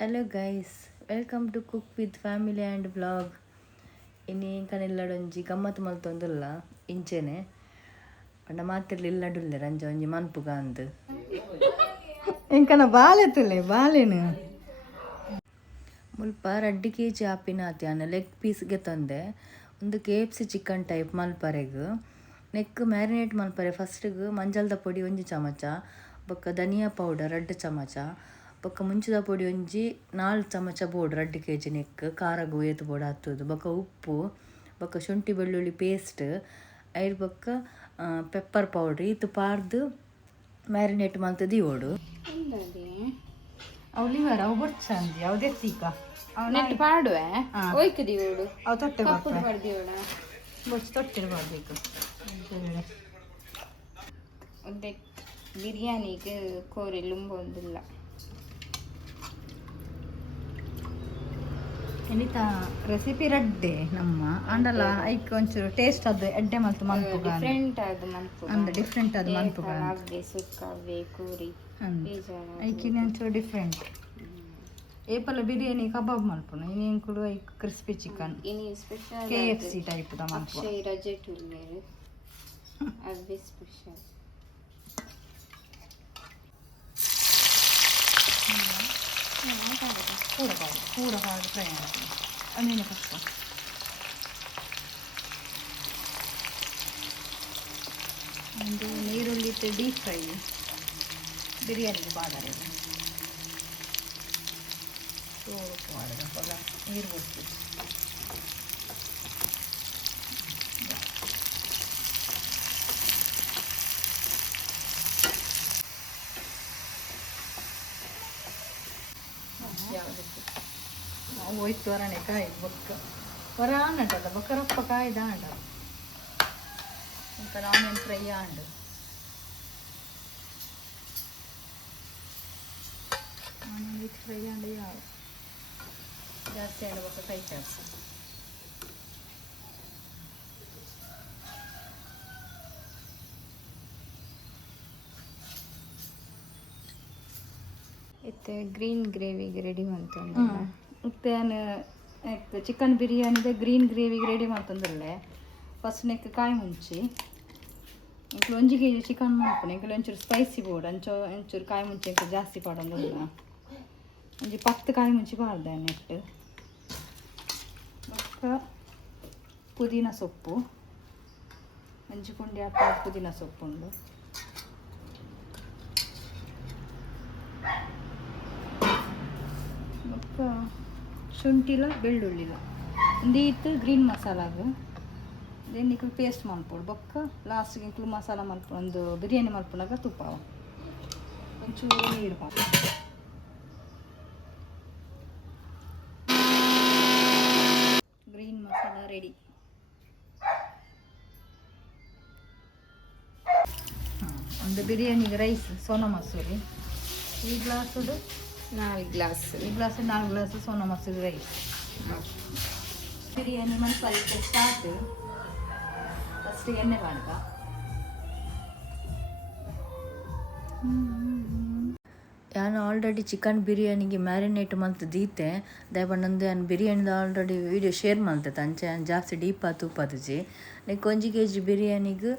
Hello guys, welcome to cook with family and blog. ಇನ್ನು ಇಂಕನೆಲ್ಲಡೊಂಜಿ ಗಮ್ಮತ್ತು ಮಲ್ತೊಂದುಲ್ಲ ಇಂಚೆನೆ ಪಂಡ ಮಾತಿರ್ಲಿ ಇಲ್ಲಡುಲ್ಲೆ ರಂಜ ಒಂಜಿ ಮನ್ಪುಗ ಅಂದು ಇಂಕನ ಬಾಲೆತ್ತಲೆ ಬಾಲೆನು ಮುಲ್ಪ 2 kg ಆಪಿನ ಆತ್ಯಾನ ಲೆಗ್ ಪೀಸ್ಗೆ ತಂದೆ ಒಂದು KFC ಚಿಕನ್ ಟೈಪ್ ಮಲ್ಪರೆಗ್ ನೆಕ್ ಮ್ಯಾರಿನೇಟ್ ಮಲ್ಪರೆ ಫಸ್ಟಿಗೆ ಮಂಜಲ್ದ ಪೊಡಿ 1 ಚಮಚ ಬೊಕ್ಕ ಧನಿಯಾ ಪೌಡರ್ 2 ಚಮಚ ಬೊಕ್ಕ ಮುಂಚಿದ ಪೊಡಿ ಒಂಜಿ 4 ಚಮಚ ಬೋಡು 2 kg ನೆಕ್ ಖಾರಗು ಏತು ಬೋಡು ಹತ್ತುದು ಬೊಕ್ಕ ಉಪ್ಪು ಬೊಕ್ಕ ಶುಂಠಿ ಬೆಳ್ಳುಳ್ಳಿ ಪೇಸ್ಟ್ ಐರ್ ಬೊಕ್ಕ ಪೆಪ್ಪರ್ ಪೌಡ್ರ್ ಈತು ಪಾರ್ದು ಮ್ಯಾರಿನೇಟ್ ಮಲ್ತು ದಿವೋಡು ಅವು ಲಿವರ್ ಅವು ಬೊಚ್ಚಂದಿ ಅವು ದೆತ್ತೀಕ ನೆಟ್ ಪಾಡುವೆ ಒಯ್ಕು ದಿವೋಡು ಅವು ತೊಟ್ಟೆ ಕಪ್ಪುಡು ಪಡ್ದಿವೋಡ ಬೊಚ್ಚ ತೊಟ್ಟೆ ಮಾಡ್ಬೇಕು ಒಂದೇ ಬಿರಿಯಾನಿಗೆ ಕೋರಿ ಲುಂಬೊಂದಿಲ್ಲ ಎನಿತ ರೆಸಿಪಿ ರಡ್ಡೆ ನಮ್ಮ ಅಂಡಲ ಐಕ್ ಒಂಚೂರು ಟೇಸ್ಟ್ ಅದು ಎಡ್ಡೆ ಮಲ್ತು ಮಲ್ಪುಗ ಡಿಫ್ರೆಂಟ್ ಅದು ಮಲ್ಪುಗ ಅಂದ ಡಿಫ್ರೆಂಟ್ ಅದು ಮಲ್ಪುಗ ಅವ್ವೆ ಸುಕ್ಕವ್ವೆ ಕೂರಿ ಐಕಿನ ಒಂಚೂರು ಡಿಫ್ರೆಂಟ್ ಏಪಲ ಬಿರಿಯಾನಿ ಕಬಾಬ್ ಮಲ್ಪುನ ಇನ್ನೇನು ಕೂಡ ಐಕ್ ಕ್ರಿಸ್ಪಿ ಚಿಕನ್ ಇನಿ ಸ್ಪೆಷಲ್ KFC ಟೈಪ್ ದ ಮಲ್ಪು ಅಕ್ಷಯ್ ರಜೆ ಟುಲ್ಲೇರು ಅವ್ವೆ ಸ್ಪೆಷಲ್ ಕೂಡ ಕಾಡು ಫ್ರೈ ಮಾಡ್ತೀನಿ ಅದೇನು ಕಷ್ಟ ಒಂದು ನೀರುಳ್ಳಿ ಡೀಪ್ ಫ್ರೈ ಬಿರಿಯಾನಿಗೆ ಬಾದರೆ ಮಾಡಿದ ನೀರು ಬಿಡ್ತು ಹೋಯ್ತು ವರಣೆ ಕಾಯಿ ಬೊಕ್ಕ ವರ ಆಂಡಲ್ಲ ಬೊಕ್ಕರಪ್ಪ ಕಾಯ್ದ ಆಂಡ ఇంకా onion fry and onion with fry and ಯಾವ ಜಾಸ್ತಿ ಆಂಡ ಬೊಕ್ಕ ಫ್ರೈ ಚಾಪ್ಸ್ ಇತ್ತೆ ಗ್ರೀನ್ ಗ್ರೇವಿಗೆ ರೆಡಿ ಮಾಡ್ತಂದ ಮತ್ತೆ ನಾನು ಚಿಕನ್ ಬಿರಿಯಾನಿದೆ ಗ್ರೀನ್ ಗ್ರೇವಿಗೆ ರೆಡಿ ಮಾಡ್ತಂದಲ್ಲೇ ಫಸ್ಟ್ ನೆಕ್ ಕಾಯಿ ಮುಂಚಿ ಇಂಕ್ಲು 1 kg ಚಿಕನ್ ಮಾಡ್ಕೊಂಡು ಇಂಕ್ಲು ಒಂಚೂರು ಸ್ಪೈಸಿ ಬೋರ್ಡ್ ಒಂಚೂರು ಕಾಯಿ ಮುಂಚೆ ಇಂಕ ಜಾಸ್ತಿ ಪಾಡೋದಿಲ್ಲ ಒಂಜಿ 10 ಕಾಯಿ ಮುಂಚಿ ಪಾಡ್ದೆ ನೆಟ್ಟು ಬೊಕ್ಕ ಪುದೀನ ಸೊಪ್ಪು ಒಂಜಿ ಪುಂಡಿ ಹಾಕ ಪುದೀನ ಸೊಪ್ಪು ಉಂಡು ಬೊಕ್ಕ ಶುಂಠಿಲ ಬೆಳ್ಳುಳ್ಳಿಲ ಒಂದೀತು ಗ್ರೀನ್ ಮಸಾಲಾಗ ದೆನ್ ಇಕ್ಲು ಪೇಸ್ಟ್ ಮಲ್ಪೋಡು ಬೊಕ್ಕ ಲಾಸ್ಟ್ಗೆ ಇಂಕ್ಲು ಮಸಾಲ ಮಲ್ಪ ಒಂದು ಬಿರಿಯಾನಿ ಮಲ್ಪುನಾಗ ತುಪ್ಪ ಒಂಚೂರು ನೀರು ಪಾಕ ಗ್ರೀನ್ ಮಸಾಲ ರೆಡಿ. ಒಂದು ಬಿರಿಯಾನಿಗೆ ರೈಸ್ ಸೋನಾ ಮಸೂರಿ ಈ ಗ್ಲಾಸುಡು 4 ಗ್ಲಾಸ್ ಈ glass 4 glass Sona Masuri rice biryani ಮಲ್ಪಲಿಕ್ಕೆ ಸ್ಟಾರ್ಟ್ ಫಸ್ಟ್ ಎಣ್ಣೆ ಮಾಡ್ಕ ನಾನು ಆಲ್ರೆಡಿ ಚಿಕನ್ ಬಿರಿಯಾನಿಗೆ ಮ್ಯಾರಿನೇಟ್ ಮಲ್ತು ದೀತೆ ದಯಪಂಡು ನಾನು ಬಿರಿಯಾನಿದ ಆಲ್ರೆಡಿ ವೀಡಿಯೋ ಶೇರ್ ಮಲ್ತೈತೆ ಅಂಚೆ ಜಾಸ್ತಿ ಡೀಪ್ ಆತು ಉಪ್ಪತ್ತಜಿ ನೆಕ್ 1 kg ಬಿರಿಯಾನಿಗೆ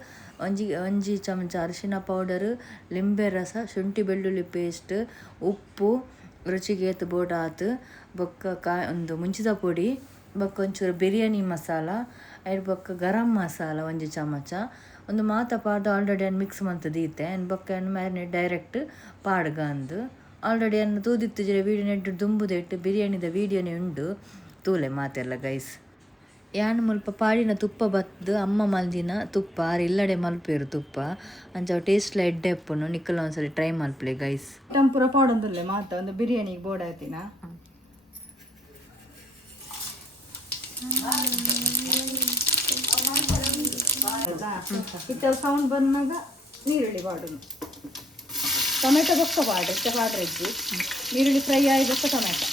ಒಂಜಿ ಚಮಚ ಅರಿಶಿನ ಪೌಡರ್ ಲಿಂಬೆ ರಸ ಶುಂಠಿ ಬೆಳ್ಳುಳ್ಳಿ ಪೇಸ್ಟ್ ಉಪ್ಪು ರುಚಿಗೆ ಏತು ಬೋಡು ಆತು ಬೊಕ್ಕ ಒಂದು ಮುಂಚಿದ ಪೊಡಿ ಬೊಕ್ಕ ಒಂಚೂರು ಬಿರಿಯಾನಿ ಮಸಾಲ ಐರ್ ಬೊಕ್ಕ ಗರಂ ಮಸಾಲ 1 ಚಮಚ ಒಂದು ಮಾತ ಪಾಡ್ದು ಆಲ್ರೆಡಿ ಅನ್ನು ಮಿಕ್ಸ್ ಮಂತು ದೀತೆ ಆ್ಯಂಡ್ ಬೊಕ್ಕ ಅನ್ನು ಮ್ಯಾರಿನೇಟ್ ಡೈರೆಕ್ಟ್ ಪಾಡ್ಗ ಅಂದು ಆಲ್ರೆಡಿ ಅನ್ನು ತೂದಿತ್ತಿದ್ರೆ ವೀಡಿಯೋ ನೆಟ್ಟು ದುಂಬುದೆಟ್ಟು ಬಿರಿಯಾನಿದ ವೀಡಿಯೋನೇ ಉಂಡು ತೂಲೆ ಮಾತೆಲ್ಲ ಗೈಸ್ ಯಾನು ಮುಲ್ಪ ಪಾಡಿನ ತುಪ್ಪ ಬತ್ತು ಅಮ್ಮ ಮಲ್ದಿನ ತುಪ್ಪ ಇಲ್ಲಡೆ ಮಲ್ಪೇರು ತುಪ್ಪ ಅಂಚ ಟೇಸ್ಟ್ಲ ಎಡ್ಡೆ ಎಪ್ಪುನು ನಿಕ್ಕಲ ಒಂದ್ಸಲಿ ಟ್ರೈ ಮಲ್ಪಲೆ ಗೈಸ್ ಟಂಪುರ ಪಾಡೊಂದುಲ್ಲೆ ಮಾತ ಒಂದು ಬಿರಿಯಾನಿಗೆ ಬೋರ್ಡ್ ಆಯ್ತಿನ ಇತ್ತ ಸೌಂಡ್ ಬಂದಾಗ ನೀರುಳ್ಳಿ ಪಾಡುನು ಟೊಮೆಟೊ ಬೊಕ್ಕ ಪಾಡು ಇಷ್ಟ ಪಾಡ್ರೆಜ್ಜಿ ನೀರುಳ್ಳಿ ಫ್ರೈ ಆಯ್ದಕ್ಕ ಟೊಮೆಟೊ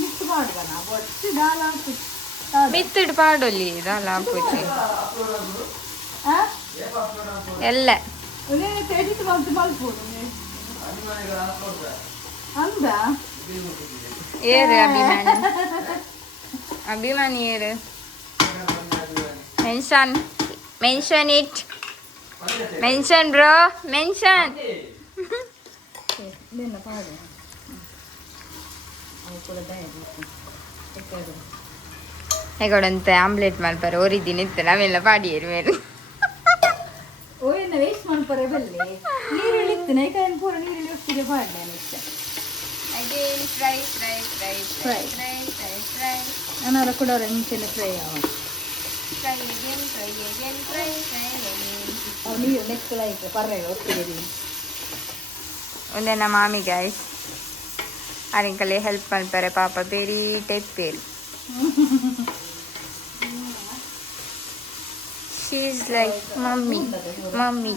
ಮಿಕ್ಸ್ ಮಾಡುವ ನಾವು ಒಟ್ಟು ದಾಲ್ ಹಾಕಿ ಮಿತ್ತಡ್ ಪಾಡೊಲ್ಲಿ ಇದಲ್ಲ ಪೂಜೆ ಎಲ್ಲ ಎಡಿಟ್ ಮಾಡ್ತು ಮಲ್ಪೋದು ಅಂದ ಏರು ಅಭಿಮಾನಿ ಅಭಿಮಾನಿ ಏರು mention mention it mention bro mention ಪಾಡು ಹೇಗೊಂತೆ ಆಮ್ಲೆಟ್ ಮಾಡ್ತಾರೆ ಓರಿದ್ದೀನಿ ಇತ್ತು ನಾವೆಲ್ಲ ಪಾಡಿಯರು ಮೇಲೆ ಓಯನ್ನ ವೇಸ್ಟ್ ಮಾಡ್ತಾರೆ ಬಲ್ಲೆ ನೀರುಳ್ಳಿ ಇತ್ತು ನೈಕಾಯಿ ಪೂರ ನೀರುಳ್ಳಿ ಒಟ್ಟಿಗೆ ಪಾಡ್ಲೆ ಇಷ್ಟ again fry fry fry fry fry fry fry ನಾನು ಕೂಡ ಇಂಚೆಲ್ಲ ಫ್ರೈ ಆಗೋದು fry again fry again fry fry again ಅವು ನೀರು ನೆಕ್ಸ್ಟ್ ಲೈಕ್ ಪರ್ರೆ ಒಟ್ಟಿಗೆ ಒಂದೇ ನಮ್ಮ ಮಾಮಿ ಗೈಸ್ ಅರಿಂಕಲ್ಲಿ ಹೆಲ್ಪ್ ಮಾಡ್ತಾರೆ ಪಾಪ ಬೇಡಿ ಟೈಪ್ ಬೇರೆ she is like mummy mummy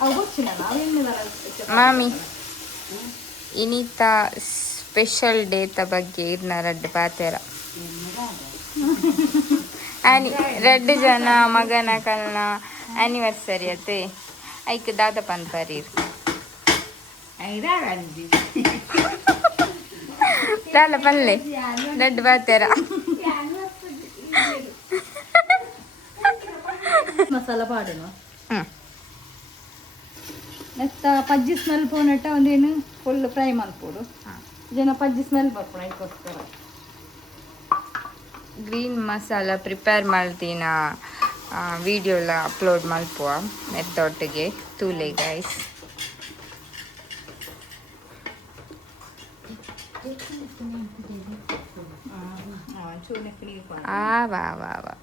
ಅವು ಗೊತ್ತಿಲ್ಲ ನಾವೇನಿಲ್ಲ ಮಾಮಿ ಇನಿತ ಸ್ಪೆಷಲ್ ಡೇತ ಬಗ್ಗೆ ಇರ್ನ ರಡ್ಡು ಪಾತೆರ ರಡ್ಡು ಜನ ಮಗನ ಕಲ್ನ ಆ್ಯನಿವರ್ಸರಿ ಅತ್ತೆ ಐಕ್ ದಾದ ಪಂಪರೀರ್ ದಾಲ ಪಲ್ಲೆ ರಡ್ಡು ಪಾತೆರ ಮಸಾಲ ಪಾಡೇನು ಹ್ಞೂ ನೆಕ್ಸ್ಟ್ ಪಜ್ಜಿ ಸ್ಮೆಲ್ ಪೋನಟ್ಟ ಒಂದೇನು ಫುಲ್ ಫ್ರೈ ಮಲ್ಪೋಡು ಜನ ಪಜ್ಜಿ ಸ್ಮೆಲ್ ಬರ್ಪೋಣ ಅದಕ್ಕೋಸ್ಕರ ಗ್ರೀನ್ ಮಸಾಲ ಪ್ರಿಪೇರ್ ಮಾಡ್ತೀನ ವಿಡಿಯೋಲ ಅಪ್ಲೋಡ್ ಮಲ್ಪುವ ಮೆತ್ತೊಟ್ಟಿಗೆ ತೂಲೆ ಗೈಸ್ ಆ ವಾ ವಾ ವಾ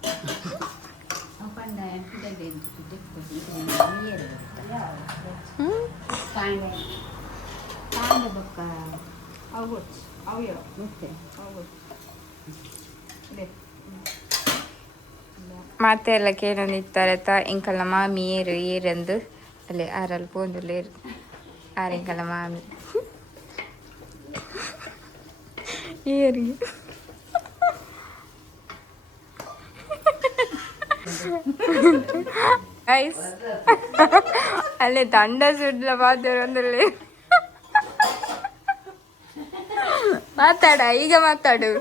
ಮತ್ತೆ ಎಲ್ಲ ಕೇಳೋನಿತ್ತಾರೆ ಇಂಕಲ್ಲ ಮಾಮಿ ಏರಂದು ಅಲ್ಲೇ ಆರಲ್ಲಿ ಪೋಂದುಲೇರು ಆರಿಂಕಲ್ಲ ಮಾಮಿ ಏರಿ ಗೈಸ್ ಅಲ್ಲೇ ತಂಡ ಸುಡ್ಲ ಮಾತಾಡೋಂದ್ರಲ್ಲಿ ಮಾತಾಡ ಈಗ ಮಾತಾಡು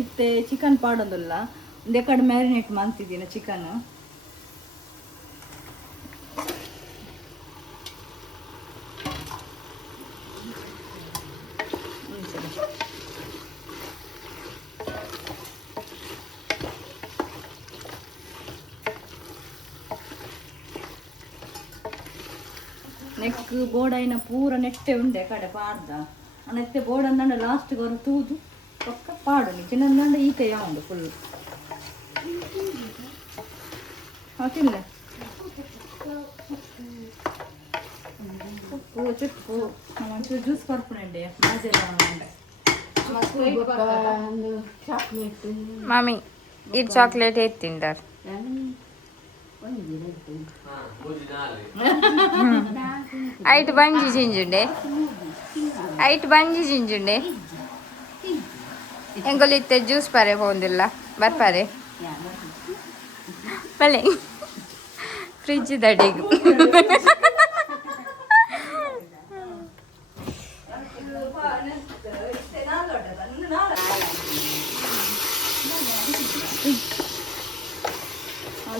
ಇತ್ತೆ ಚಿಕನ್ ಪಾಡೋದಿಲ್ಲ ಒಂದೇ ಕಡೆ ಮ್ಯಾರಿನೇಟ್ ಮಾಡ್ತಿದ್ದೀನಿ ಚಿಕನ್ ನೆಕ್ ಬೋರ್ಡ್ అయిన ಪೂರ ನೆಟ್ಟೆ ಉಂಡೆ ಕಡೆ ಪಾಡ್ದ ನೆತ್ತೆ ಬೋರ್ಡ್ ಅಂದಂಡ ಲಾಸ್ಟ್ ವರ ತೂದು ಪಕ್ಕ ಪಾಡು ನೀ ಚಿನ್ನಂದಂಡ ಈತ ಯಾವುದು ಫುಲ್ ಹಾಕಿಲ್ಲ ಉಪ್ಪು ಚಿಪ್ಪು ಒಂಚೂರು ಜ್ಯೂಸ್ ಕೊಡ್ಪುಣಂಡೆ ಮಾಜೆಲ್ಲ ಮಾಮಿ ಈ ಚಾಕ್ಲೇಟ್ ಎತ್ತಿಂದಾರ ಐಟ್ ಬಂಜಿ ಜಿಂಜುಂಡೆ ಎಂಗೊಲಿತ್ತೆ ಜ್ಯೂಸ್ ಪಾರೆ ಹೋಂದಿಲ್ಲ ಬರ್ಪಾರೆ ಬಲೆ ಫ್ರಿಜ್ ದಡಿಗು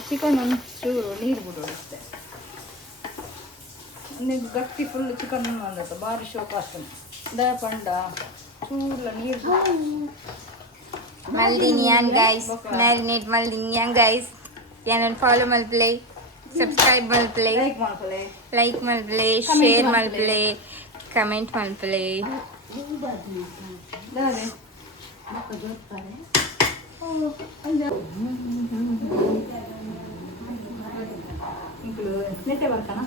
ಚಿಕನ್ ಒಂಚೂರು ನೀರು ಬಿಡೋಡುತ್ತೆ ನೀವು ಗಟ್ಟಿ ಫುಲ್ ಚಿಕನ್ ಅಂದಟ್ಟು ಭಾರಿ ಶೋಕ ಆಗ್ತದೆ ದಯ ಪಂಡ ಚೂರ್ಲ ನೀರು Maldinian guys, marinate Maldinian guys. Channel follow mal play, subscribe mal play, like mal play, share mal play, comment mal play. ದಾರೆ ಇಂಕ್ಲು ನೆಟ್ಟೆ ಬರ್ತಾನ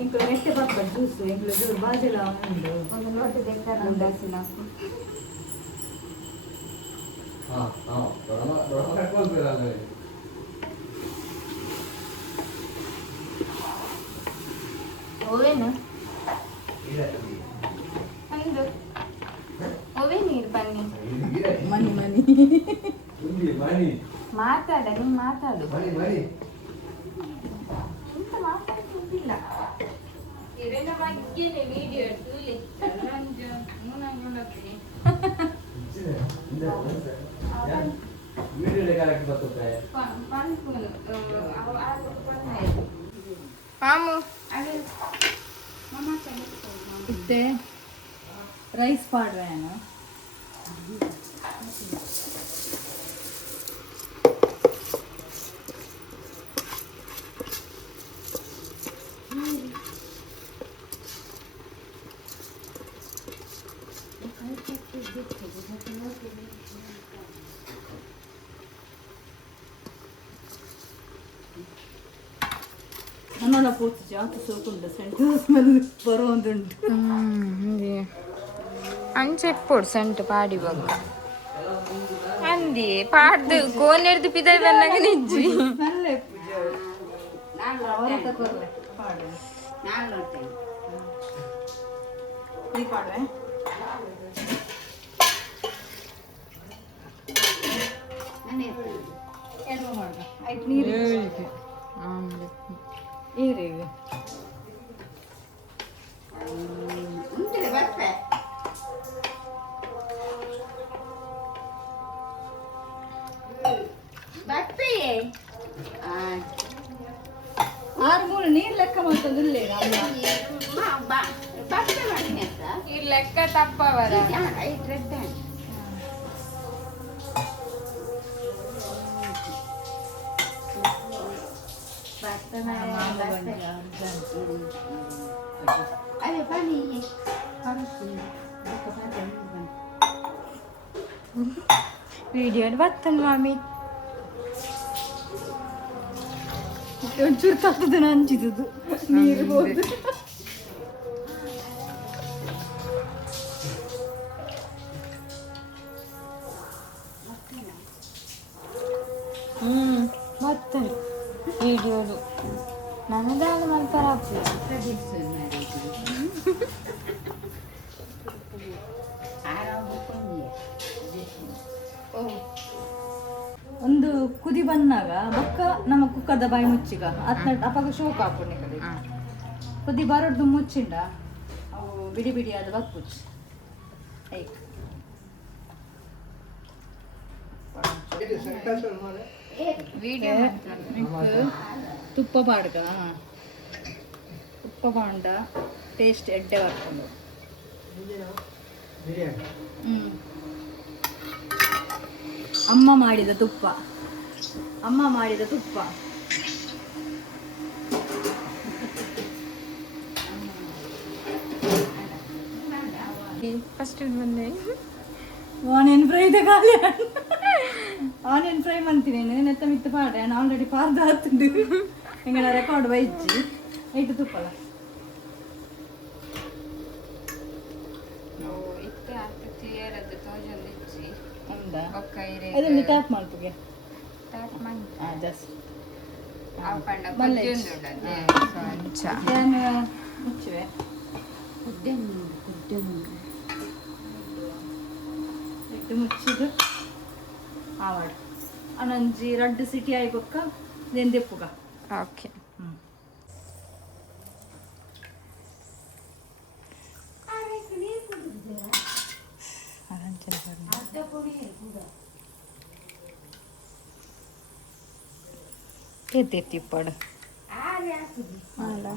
ಇಂಕ್ಲು ನೆಟ್ಟೆ ಬರ್ತಾನೆ ಜ್ಯೂಸ್ ಇಂಕ್ಲು ಜ್ಯೂಸ್ ಬಾಜೆಲ್ಲ ಉಂಡು ಒಂದು ಲೋಟ ತೆಗ್ದಾರ ಉಂಡಾಸಿನ ಓವೇನು ಒಂದು ಓವೇ ನೀರು ಬನ್ನಿ ಮಾತಾಡ ನೀನು ಮಾತಾಡು ಎಂತ ಮಾತಾಡ್ತಿಲ್ಲ ಇದೆಲ್ಲ ಬಗ್ಗೆನೆ ವಿಡಿಯೋ ತುಳಿ ಮಾಮು ಇತ್ತೆ ರೈಸ್ ಪಾಡ್ರೇನು ನನ್ನೊಳ ಪೂರ್ತಿ ಜಾಸ್ತಿ ಸೋಕುಂಡು ಸೆಂಟು ಸ್ಮೆಲ್ ಬರೋದುಂಟು ಅಂಚೆಕ್ ಪೊಡ್ಸಂಟು ಪಾಡಿ ಬಗ್ಗ ಅಂದಿ ಪಾಡ್ದು ಕೋನೆರ್ದು ಪಿದೈ ಬನ್ನಾಗ ನಿಜ್ಜಿ ಸ್ಮೆಲ್ಲೇ ಹೊರತ ಕೊರ್ಲೆ ಪಾಡು ನೀ ಪಾಡ್ರೆ ಎಡ್ವ ಮಾಡ್ದೆ ಆಯ್ತು ನೀರು ನೀರಿಗೆ ಆರು ಮೂರು ನೀರು ಲೆಕ್ಕ ಮಾಡ್ತದಿಲ್ಲ ಈ ಲೆಕ್ಕ ತಪ್ಪವರ ವಿಡಿಯೋ ಬರ್ತನ್ ಮಾಮಿ ಒಂಚೂರು ತಪ್ಪದನ ಹಂಚಿದುದು ನೀರು ಹೋದು ಬರ್ತನೆ ವಿಡಿಯೋದು ನನ್ನದಾದ ಮಲ್ಪರ ಒಂದು ಕುದಿ ಬಂದಾಗ ಬೊಕ್ಕ ನಮ್ಮ ಕುಕ್ಕರ್ದ ಬಾಯಿ ಮುಚ್ಚಿಗ ಅದ್ನ ಅಪಗ ಶೋಕ ಹಾಕೊಂಡು ಕುದಿ ಬರೋದು ಮುಚ್ಚಿಂಡ ಅವು ಬಿಡಿ ಬಿಡಿ ಆದ ಬಪ್ಪುಚ್ಚಿ ಐಕ್ ವಿಡಿಯೋ ತುಪ್ಪ ಪಾಡ್ಗ ತುಪ್ಪ ಪಾಂಡ ಟೇಸ್ಟ್ ಎಡ್ಡೆ ಬರ್ಕೊಂಡು ಅಮ್ಮ ಮಾಡಿದ ತುಪ್ಪ ಫಸ್ಟ್ ಬಂದೆ ಆನಿಯನ್ ಫ್ರೈ ಖಾಲಿ ಆನಿಯನ್ ಫ್ರೈ ಮಂತೀನಿ ನೆತ್ತ ಮಿತ್ತು ಪಾಡ್ರೆ ನಾನು ಆಲ್ರೆಡಿ ಪಾರ್ದ ಹತ್ತುಂಡು ಎಂಗಡ ರೆಕಾರ್ಡ್ ಬೈಜ್ಜಿ ಐಟು ತುಪ್ಪಲ ಇತ್ತೆ ಆಗ್ತದೆ ಏರದ್ದು ತೋಜೊಂದಿಚ್ಚಿ ಹೌದಾ ಒಕ್ಕ ಇರೆ ಅದನ್ನು ಟ್ಯಾಪ್ ಮಾಡ್ಪುಗೆ ಸ್ಟಾರ್ಟ್ ಮಾಡಿ ಜಸ್ಟ್ ಅವು ಪಂಡ ಮಲ್ಲೆ ಕುದ್ದುಂಡುಂಡದ್ದೆ ಕೊಂಚ ನಾನು ಮುಚ್ಚುವೆ ಇಟ್ಟು ಮುಚ್ಚಿದು ಆವಾಡ ಅನಂಜಿ ರಡ್ಡು ಸಿಟಿ ಆಯ್ಬೊಕ್ಕ ದೆಂದೆಪ್ಪುಗ ಓಕೆ ತಿಪ್ಪಡು ಅಲ್ಲ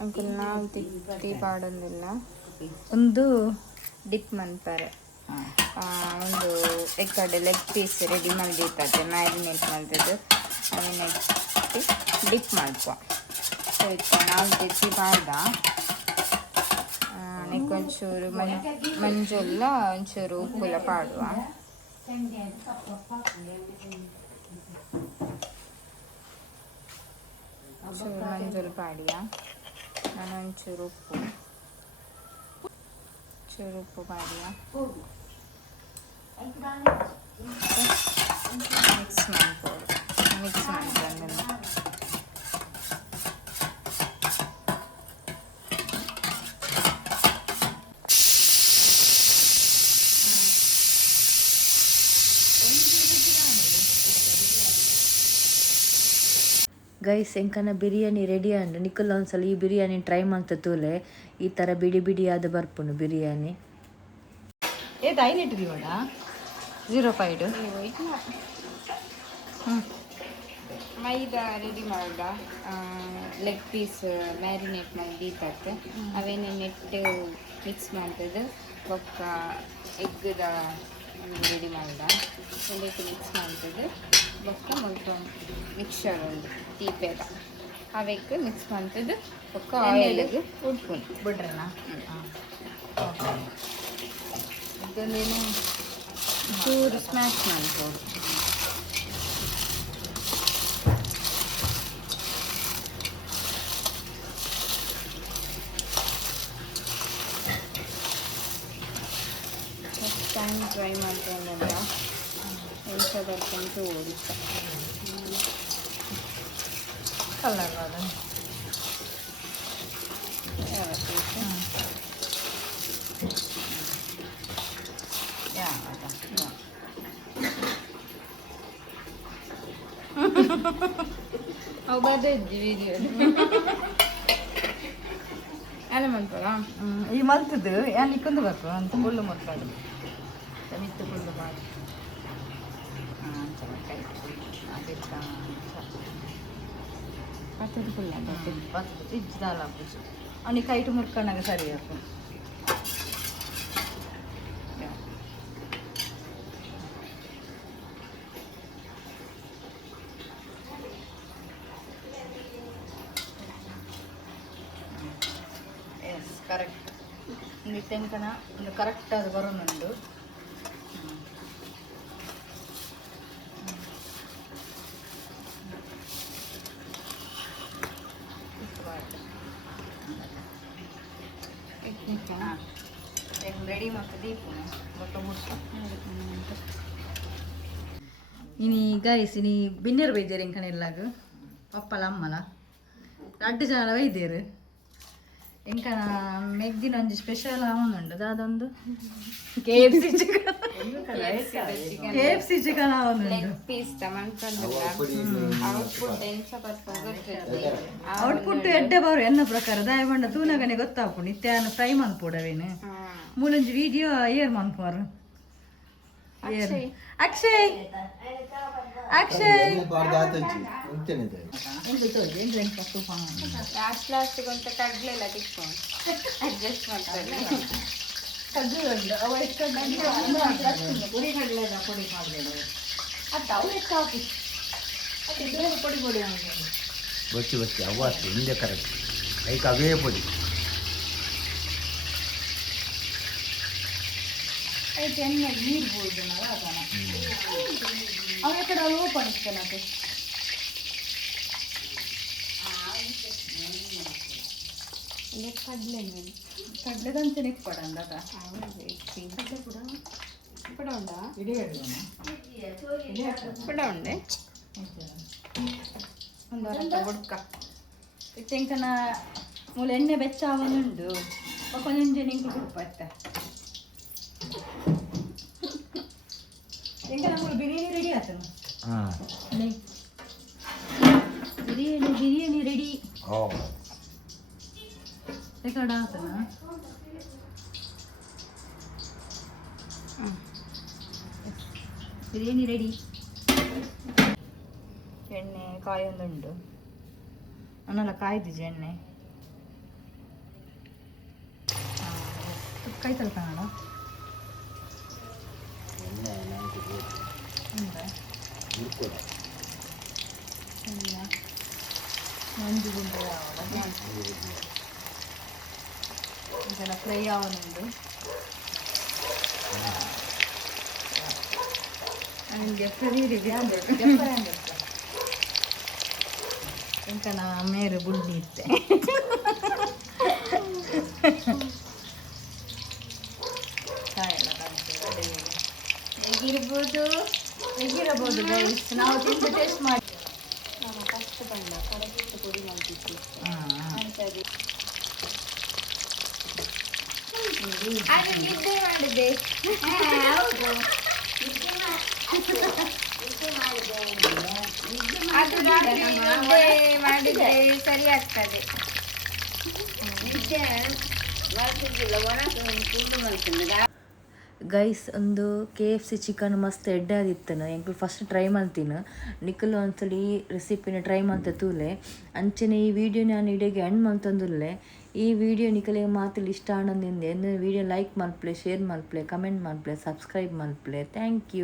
ಅಂಕಲ್ ನಾವು ತಿತ್ತಿ ಪಾಡೊಂದಿಲ್ಲ ಒಂದು ಡಿಪ್ ಮನ್ಪರೆ ಒಂದು ಎಕ್ಕಡೆ ಲೆಗ್ ಪೀಸ್ ರೆಡಿ ಮಾಡಿರ್ತದೆ ಮ್ಯಾರಿನೇಟ್ ಮಾಡ್ತದ್ದು ಅದನ್ನ ಡಿಪ್ ಮಾಡ್ಕೊ ಆಯ್ತಾ ನಾವು ತೆಚ್ಚಿ ಪಾಡ್ದ ಒಂಚೂರು ಮಂಜುಲ್ಲ ಒಂಚೂರು ಉಪ್ಪುಲ ಪಾಡುವ ಚೂರು ಮಂಜುಲ್ ಪಾಡಿಯ ನಾನು ಒಂಚೂರು ಉಪ್ಪು ಪಾಡಿಯ ಮಿಕ್ಸ್ ಮಾಡ್ಕೊಂಡು ಗೈಸ್ ಎಂಕನ ಬಿರಿಯಾನಿ ರೆಡಿ ಅಂಡ್ ನಿಕ್ಕಲ್ಲ ಒಂದ್ಸಲ ಈ ಬಿರಿಯಾನಿ ಟ್ರೈ ಮಾಡ್ತಾ ತೂಲೆ ಈ ಥರ ಬಿಡಿ ಬಿಡಿಯಾದ ಬರ್ಪುಂಡು ಬಿರಿಯಾನಿ ಏದು ಐನಿಟ್ಟಿರಿ ಬೇಡ 0.5 ಮೈದಾ ರೆಡಿ ಮಾಡ ಲೆಗ್ ಪೀಸ್ ಮ್ಯಾರಿನೇಟ್ ಮಾಡಿ ದೀತಕ್ಕೆ ಅವೇನು ನೆಟ್ಟು ಮಿಕ್ಸ್ ಮಾಡ್ತದೆ ಬೊಕ್ಕ ಎಗ್ಗದ ರೆಡಿ ಮಾಡಿದ ಒಂದಕ್ಕೆ ಮಿಕ್ಸ್ ಮಾಡ್ತದೆ ಬೊಕ್ಕ ಮುಲ್ಪ ಮಿಕ್ಸರ್ ಒಂದು ತೀಪೆದ ಅವಕ್ಕೆ ಮಿಕ್ಸ್ ಮಾಡ್ತದೆ ಬೊಕ್ಕ ಆಯಿಲ್ಗೆ ಉಡ್ಕೊಂಡು ಬಿಡ್ರಣ್ಣ ಇದೊಂದೇನು ಚೂರು ಸ್ಮ್ಯಾಶ್ ಮಾಡ್ಬೋದು ಟೈಮ್ ಟ್ರೈ ಮಾಡ್ಕೊಂಡಲ್ಲ ಎಂತ ಬರ್ಕೊಂತು ಓಡಿಸ್ತ ಕಲರ್ ಅದು ಅವು ಬರ್ದಿದ್ವಿ ವಿಡಿಯೋ ಎಲ್ಲ ಮಾಡ್ಬೋದಾ ಈ ಮಲ್ತದ್ದು ಯಾನ್ ಇಕ್ಕೊಂದು ಬೇಕು ಅಂತ ಫುಲ್ಲು ಮುರ್ಕಾಡು ಮಿತ್ತು ಫುಲ್ಲು ಮಾಡಿ ಪತ್ತದ ಫುಲ್ಲ ಇಜ್ಜಾಲ ಅವನಿಗೆ ಕೈಟು ಮುರ್ಕೊಂಡಾಗ ಸರಿ ಆಯ್ತು ಎಸ್ ಕರೆಕ್ಟ್ ಒಂದು ತೆಂಕಣ ಒಂದು ಕರೆಕ್ಟ್ ಅದು ಬರೋನುಂಡು ರೆಡಿ ಮತ್ತು ದೀಪು ಬೊಕ್ಕ ಮುಡ್ಸು ಇನಿ ಗೈಸ್ ಇನಿ ಬಿನ್ನರ್ ಬೈದೇರು ಎಂಕಣ ಎಲ್ಲಾಗ ಪಪ್ಪಲ ಅಮ್ಮಲ ಅಡ್ಡು ಜನ ಬೈದೇರು ಎಂಕನ ಮೆಗ್ದಿನ ಒಂಜಿ ಸ್ಪೆಷಲ್ ಅವನುಂಡು ಅದೊಂದು KFC ಚಿಕನ್ ಅವನುಂಡು ಔಟ್ಪುಟ್ ಎಡ್ಡೆ ಬಾರು ಎನ್ನ ಪ್ರಕಾರ ದಯಬಂಡ ತೂನಗನೆ ಗೊತ್ತಾಪುಂಡು ಇತ್ಯಾನ ಫ್ರೈ ಮನ್ಪುಡವೇನು ಮೂಲೊಂಜಿ ವಿಡಿಯೋ ಏರ್ ಮನ್ಪುವರು ಅಕ್ಷಯ್ ಅಕ್ಷಯ್ ಲಾಸ್ಟ್ ಗೊಂತ ಕಡ್ಲೆಲ್ಲ ತಿಕ್ಕೊಂಡು ಅಡ್ಜಸ್ಟ್ ಮಾಡ್ತಾರೆ ಪುಡಿ ಕಡಲೆದ ಪುಡಿ ಮಾಡಬೇಡ ಅದು ಅವ್ರು ಎಷ್ಟು ಹಾಕಿ ಪುಡಿ ಪುಡಿ ಬಚ್ಚಿ ಬಚ್ಚಿ ಅವತ್ತು ಹಿಂದೆ ಕರೆಕ್ಟ್ ಲೈಕ್ ಅವೇ ಪೊಡಿ ಚೆನ್ನಾಗಿ ನೀರು ಬೋದು ನಾವು ಅದನ್ನ ಅವ್ರ ಕಡೆ ಓಪನ್ ಇಷ್ಟೇನೆ ಅದು ಕಡ್ಲೆದಂತೆ ನೆಕ್ಪಡ ಅಂದಾಗ ಕೂಡ ಉಂಟಾ ಇಡೀ ಕೂಡ ಉಂಡೆ ಒಂದು ಬುಡ್ಕ ತೆಂಕನ ಮೂಲ ಎಣ್ಣೆ ಬೆಚ್ಚ ಅವನುಂಡು ಕೊಂಚ ನಿಂಗೆ ಕುಡ್ಪತ್ತ ತೆಂಕನ ಮೂಲ ಬಿರಿಯಾನಿ ರೆಡಿ ಆತನು ಹಾಂ ಬಿರಿಯಾನಿ ರೆಡಿ ಓ ರೆಕಾರ್ಡ್ ಆತನ ಬಿರಿಯಾನಿ ರೆಡಿ ಎಣ್ಣೆ ಕಾಯೊಂದುಂಡು ಅನ್ನೆಲ್ಲ ಕಾಯ್ದಿಜ ಎಣ್ಣೆ ಕೈ ತಲ್ಕಣ ಮಂಜು ಗುಂಡು ಇದೆಲ್ಲ ಫ್ರೈ ಅವನುಂಡು ನನಗೆ ಫ್ರೀ ಇಂಕ ನಾ ಮೇರೆ ಬುಡ್ಡಿ ಇತ್ತೆ ಹೇಗಿರಬಹುದು ಗೈಸ್ ನಾವು ತಿಂದು ಟೇಸ್ಟ್ ಮಾಡಿ ಕಷ್ಟ ಬಂದ ಕಡಗಿಟ್ಟು ಪುಡಿ ಮಾಡ್ತಿತ್ತು ಅದು ನಿದ್ದೆ ಮಾಡಿದೆ ಹೌದು ನಿದ್ದೆ ಮಾಡಿದೆ ಅದು ರಾತ್ರಿ ನಿದ್ದೆ ಮಾಡಿದ್ರೆ ಸರಿ ಆಗ್ತದೆ. ಗೈಸ್ ಒಂದು KFC ಚಿಕನ್ ಮಸ್ತ್ ಎಡ್ಡೆ ಆದಿತ್ತನ ಎಂಕ್ಲು ಫಸ್ಟ್ ಟ್ರೈ ಮಾಡ್ತೀನಿ. ನಿಖಲ್ ಒಂದ್ಸಲಿ ರೆಸಿಪಿನ ಟ್ರೈ ಮಾಡ್ತಾ ತೂಲೆ ಅಂಚನೆ ಈ ವಿಡಿಯೋ ನಾನು ಇಡೆಗೆ ಎಂಡ್ ಮಾಡ್ತಂದುಲ್ಲೆ. ಈ ವಿಡಿಯೋ ನಿಖಲಿಗೆ ಮಾತಲ್ಲಿ ಇಷ್ಟ ಆನಂದಿಂದ ವಿಡಿಯೋ ಲೈಕ್ ಮಲ್ಪ್ಲೆ, ಶೇರ್ ಮಲ್ಪ್ಲೆ, ಕಮೆಂಟ್ ಮಲ್ಪ್ಲೆ, ಸಬ್ಸ್ಕ್ರೈಬ್ ಮಲ್ಪ್ಲೆ. Thank you.